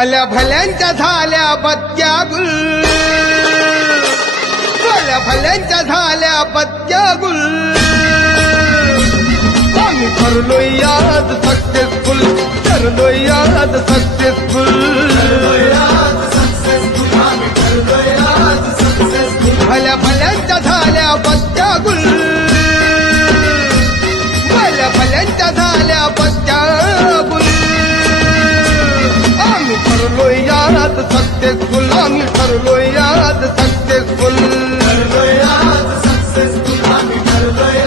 भल्या भल्यांच्या झाल्या बत्त्या गुल, भल्या भल्यांच्या झाल्या बत्त्या गुल. आम्ही ठरलोय आज सक्सेसफुल, ठरलोय आज सक्सेसफुल. भल्या भल्यांच्या झाल्या बत्त्या गुल, भल्या भल्यांच्या झाल्या बत्त्या गुल. आम्ही ठरलोय आज सक्सेसफुल, आम्ही ठरलोय आज सक्सेसफुल. ठरलोय आज सक्सेसफुल, आम्ही ठरलोय